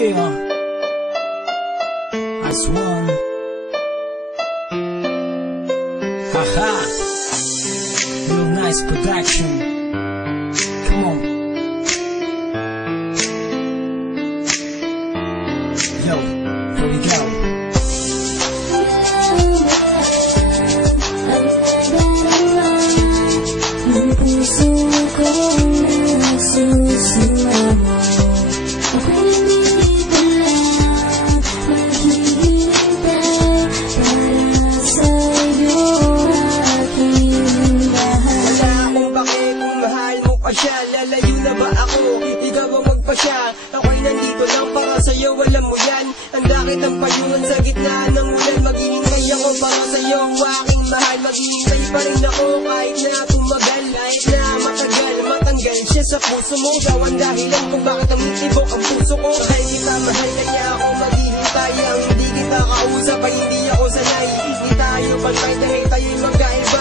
Yeah, that's one. Haha, real nice production. Come on. Yo, here we go. Ang puso ko nagsusumo. Ako'y dito lang maghihintay para sa'yo aking mahal. Wala akong bake kung mahal mo pa siya. Lalayo na ba ako? Ikaw ang magpasya. Ako'y nandito lang para sa'yo, alam mo yan. Handa kitang payungan sa gitna ng ulan. Maghihintay ako para sa'yo, aking mahal. Maghihintay pa rin ako kahit na tumagal, kahit na matagal. Matanggal siya sa puso mo. Ikaw ang dahilan kung bakit umitibok ang puso ko. Mahal kita, mahal kaya ako maghihintay. Ang hindi kita kausap ay hindi ako sanay. Hindi tayo pantay dahil tayo'y magkaiba.